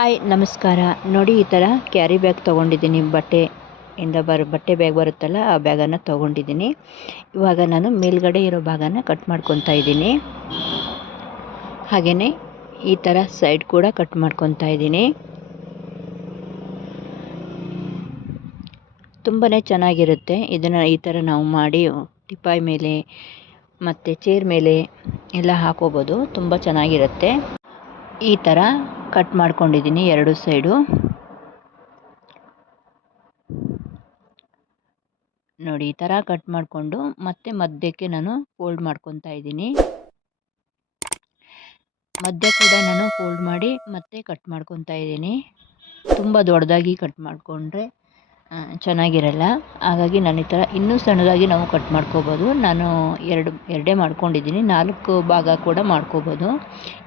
Hi ನಮಸ್ಕಾರ. ನೋಡಿ ಈ ಥರ ಕ್ಯಾರಿ ಬ್ಯಾಗ್ ತೊಗೊಂಡಿದ್ದೀನಿ. ಬಟ್ಟೆ ಬ್ಯಾಗ್ ಬರುತ್ತಲ್ಲ ಆ ಬ್ಯಾಗನ್ನು ತೊಗೊಂಡಿದ್ದೀನಿ. ಇವಾಗ ನಾನು ಮೇಲ್ಗಡೆ ಇರೋ ಭಾಗನ ಕಟ್ ಮಾಡ್ಕೊತಾ ಇದ್ದೀನಿ. ಹಾಗೆಯೇ ಈ ಥರ ಸೈಡ್ ಕೂಡ ಕಟ್ ಮಾಡ್ಕೊತಾ ಇದ್ದೀನಿ. ತುಂಬಾ ಚೆನ್ನಾಗಿರುತ್ತೆ. ಇದನ್ನು ಈ ಥರ ನಾವು ಮಾಡಿ ಟಿಪಾಯ್ ಮೇಲೆ ಮತ್ತು ಚೇರ್ ಮೇಲೆ ಎಲ್ಲ ಹಾಕೋಬೋದು. ತುಂಬ ಚೆನ್ನಾಗಿರುತ್ತೆ. ಈ ಥರ ಕಟ್ ಮಾಡ್ಕೊಂಡಿದ್ದೀನಿ ಎರಡು ಸೈಡು. ನೋಡಿ ಈ ಥರ ಕಟ್ ಮಾಡಿಕೊಂಡು ಮತ್ತೆ ಮಧ್ಯಕ್ಕೆ ನಾನು ಫೋಲ್ಡ್ ಮಾಡ್ಕೊತಾ ಇದ್ದೀನಿ. ಮಧ್ಯ ಕೂಡ ನಾನು ಫೋಲ್ಡ್ ಮಾಡಿ ಮತ್ತೆ ಕಟ್ ಮಾಡ್ಕೊತಾ ಇದ್ದೀನಿ. ತುಂಬ ದೊಡ್ಡದಾಗಿ ಕಟ್ ಮಾಡಿಕೊಂಡ್ರೆ ಚೆನ್ನಾಗಿರಲ್ಲ. ಹಾಗಾಗಿ ನಾನು ಈ ಥರ ಇನ್ನೂ ಸಣ್ಣದಾಗಿ ನಾವು ಕಟ್ ಮಾಡ್ಕೋಬೋದು. ನಾನು ಎರಡೇ ಮಾಡ್ಕೊಂಡಿದ್ದೀನಿ. 4 ಭಾಗ ಕೂಡ ಮಾಡ್ಕೋಬೋದು.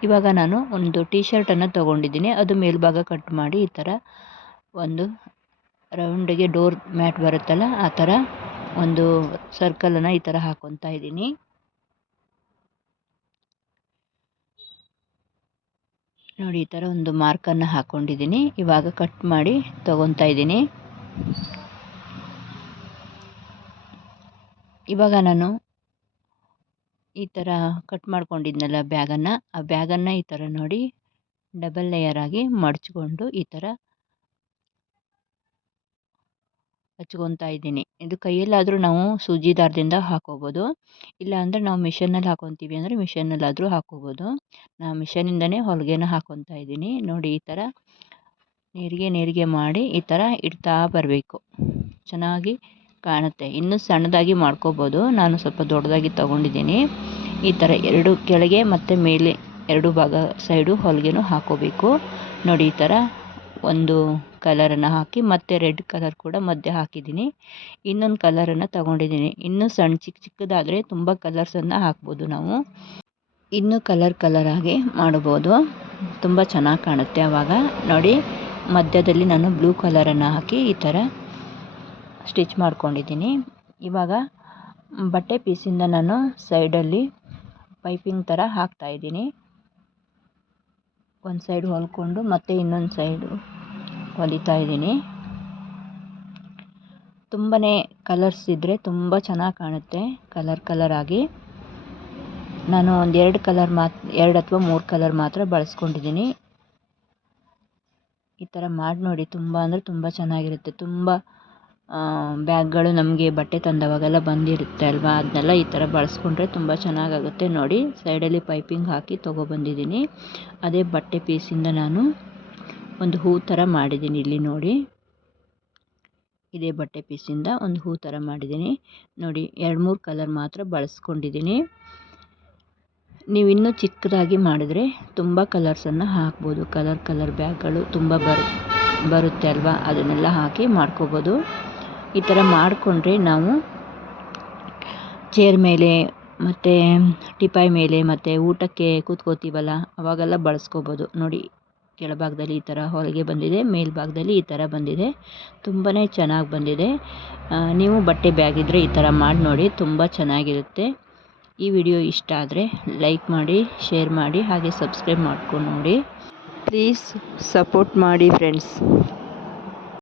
ಇವಾಗ ನಾನು ಒಂದು ಟೀ ಶರ್ಟನ್ನು ತೊಗೊಂಡಿದ್ದೀನಿ. ಅದು ಮೇಲ್ಭಾಗ ಕಟ್ ಮಾಡಿ ಈ ಥರ ಒಂದು ರೌಂಡಿಗೆ ಡೋರ್ ಮ್ಯಾಟ್ ಬರುತ್ತಲ್ಲ ಆ ಥರ ಒಂದು ಸರ್ಕಲನ್ನು ಈ ಥರ ಹಾಕ್ಕೊತಾ ಇದ್ದೀನಿ. ನೋಡಿ ಈ ಥರ ಒಂದು ಮಾರ್ಕನ್ನು ಹಾಕ್ಕೊಂಡಿದ್ದೀನಿ. ಇವಾಗ ಕಟ್ ಮಾಡಿ ತೊಗೊತಾ ಇದ್ದೀನಿ. ಇವಾಗ ನಾನು ಈ ಥರ ಕಟ್ ಮಾಡ್ಕೊಂಡಿದ್ನಲ್ಲ ಬ್ಯಾಗನ್ನು, ಆ ಬ್ಯಾಗನ್ನು ಈ ಥರ ನೋಡಿ ಡಬಲ್ ಲೇಯರ್ ಆಗಿ ಮಡಚ್ಕೊಂಡು ಈ ಥರ ಹಚ್ಕೊತಾ ಇದ್ದೀನಿ. ಇದು ಕೈಯಲ್ಲಾದರೂ ನಾವು ಸೂಜಿ ದಾರದಿಂದ ಹಾಕೋಬೋದು. ಇಲ್ಲ ಅಂದರೆ ನಾವು ಮಿಷನ್ನಲ್ಲಿ ಹಾಕೊತೀವಿ ಅಂದರೆ ಮಿಷನ್ನಲ್ಲಾದರೂ ಹಾಕೋಬೋದು. ನಾನು ಮಿಷನಿಂದನೇ ಹೊಲಿಗೆನ ಹಾಕ್ಕೊತಾ ಇದ್ದೀನಿ. ನೋಡಿ ಈ ಥರ ನೇರಿಗೆ ಮಾಡಿ ಈ ಥರ ಇಡ್ತಾ ಬರಬೇಕು. ಚೆನ್ನಾಗಿ ಕಾಣುತ್ತೆ. ಇನ್ನೂ ಸಣ್ಣದಾಗಿ ಮಾಡ್ಕೋಬೋದು. ನಾನು ಸ್ವಲ್ಪ ದೊಡ್ಡದಾಗಿ ತೊಗೊಂಡಿದ್ದೀನಿ. ಈ ಥರ ಎರಡು ಕೆಳಗೆ ಮತ್ತು ಮೇಲೆ ಎರಡು ಭಾಗ ಸೈಡು ಹೊಲಿಗೆನೂ ಹಾಕೋಬೇಕು. ನೋಡಿ ಈ ಥರ ಒಂದು ಕಲರನ್ನು ಹಾಕಿ ಮತ್ತೆ ರೆಡ್ ಕಲರ್ ಕೂಡ ಮಧ್ಯೆ ಹಾಕಿದ್ದೀನಿ. ಇನ್ನೊಂದು ಕಲರನ್ನು ತೊಗೊಂಡಿದ್ದೀನಿ. ಇನ್ನೂ ಚಿಕ್ಕದಾದರೆ ತುಂಬ ಕಲರ್ಸನ್ನು ಹಾಕ್ಬೋದು ನಾವು. ಇನ್ನೂ ಕಲರ್ ಆಗಿ ಮಾಡ್ಬೋದು. ತುಂಬ ಚೆನ್ನಾಗಿ ಕಾಣುತ್ತೆ ಆವಾಗ. ನೋಡಿ ಮಧ್ಯದಲ್ಲಿ ನಾನು ಬ್ಲೂ ಕಲರನ್ನು ಹಾಕಿ ಈ ಥರ ಸ್ಟಿಚ್ ಮಾಡ್ಕೊಂಡಿದ್ದೀನಿ. ಇವಾಗ ಬಟ್ಟೆ ಪೀಸಿಂದ ನಾನು ಸೈಡಲ್ಲಿ ಪೈಪಿಂಗ್ ಥರ ಹಾಕ್ತಾಯಿದ್ದೀನಿ. ಒಂದು ಸೈಡ್ ಹೊಲ್ಕೊಂಡು ಮತ್ತೆ ಇನ್ನೊಂದು ಸೈಡು ಹೊಲಿತಾ ಇದ್ದೀನಿ. ತುಂಬಾ ಕಲರ್ಸ್ ಇದ್ದರೆ ತುಂಬ ಚೆನ್ನಾಗಿ ಕಾಣುತ್ತೆ ಕಲರ್ ಆಗಿ. ನಾನು ಒಂದು 2 ಅಥವಾ 3 ಕಲರ್ ಮಾತ್ರ ಬಳಸ್ಕೊಂಡಿದ್ದೀನಿ. ಈ ಥರ ಮಾಡಿ ನೋಡಿ. ತುಂಬ ಅಂದರೆ ತುಂಬ ಚೆನ್ನಾಗಿರುತ್ತೆ. ತುಂಬ ಬ್ಯಾಗ್ಗಳು ನಮಗೆ ಬಟ್ಟೆ ತಂದವಾಗೆಲ್ಲ ಬಂದಿರುತ್ತೆ ಅಲ್ವಾ, ಅದನ್ನೆಲ್ಲ ಈ ಥರ ಬಳಸ್ಕೊಂಡ್ರೆ ತುಂಬ ಚೆನ್ನಾಗಾಗುತ್ತೆ. ನೋಡಿ ಸೈಡಲ್ಲಿ ಪೈಪಿಂಗ್ ಹಾಕಿ ತೊಗೊಬಂದಿದ್ದೀನಿ. ಅದೇ ಬಟ್ಟೆ ಪೀಸಿಂದ ನಾನು ಒಂದು ಹೂ ಥರ ಮಾಡಿದ್ದೀನಿ. ಇಲ್ಲಿ ನೋಡಿ ಇದೇ ಬಟ್ಟೆ ಪೀಸಿಂದ ಒಂದು ಹೂ ಥರ ಮಾಡಿದ್ದೀನಿ. ನೋಡಿ 2-3 ಕಲರ್ ಮಾತ್ರ ಬಳಸ್ಕೊಂಡಿದ್ದೀನಿ. ನೀವು ಇನ್ನೂ ಚಿಕ್ಕದಾಗಿ ಮಾಡಿದ್ರೆ ತುಂಬ ಕಲರ್ಸನ್ನು ಹಾಕ್ಬೋದು. ಕಲರ್ ಬ್ಯಾಗ್ಗಳು ತುಂಬ ಬರುತ್ತೆ ಅಲ್ವಾ, ಅದನ್ನೆಲ್ಲ ಹಾಕಿ ಮಾಡ್ಕೋಬೋದು. ಈ ಥರ ಮಾಡಿಕೊಂಡ್ರೆ ನಾವು ಚೇರ್ ಮೇಲೆ ಮತ್ತು ಟಿಪಾಯ್ ಮೇಲೆ ಮತ್ತು ಊಟಕ್ಕೆ ಕೂತ್ಕೋತೀವಲ್ಲ ಅವಾಗೆಲ್ಲ ಬಳಸ್ಕೋಬೋದು. ನೋಡಿ ಕೆಳಭಾಗದಲ್ಲಿ ಈ ಥರ ಹೊಲಿಗೆ ಬಂದಿದೆ, ಮೇಲ್ಭಾಗದಲ್ಲಿ ಈ ಥರ ಬಂದಿದೆ. ತುಂಬಾ ಚೆನ್ನಾಗಿ ಬಂದಿದೆ. ನೀವು ಬಟ್ಟೆ ಬ್ಯಾಗ್ ಇದ್ದರೆ ಈ ಥರ ಮಾಡಿ ನೋಡಿ. ತುಂಬ ಚೆನ್ನಾಗಿರುತ್ತೆ. ಈ ವಿಡಿಯೋ ಇಷ್ಟ ಆದರೆ ಲೈಕ್ ಮಾಡಿ, ಶೇರ್ ಮಾಡಿ, ಹಾಗೆ ಸಬ್ಸ್ಕ್ರೈಬ್ ಮಾಡ್ಕೊಂಡು ನೋಡಿ. ಪ್ಲೀಸ್ ಸಪೋರ್ಟ್ ಮಾಡಿ ಫ್ರೆಂಡ್ಸ್.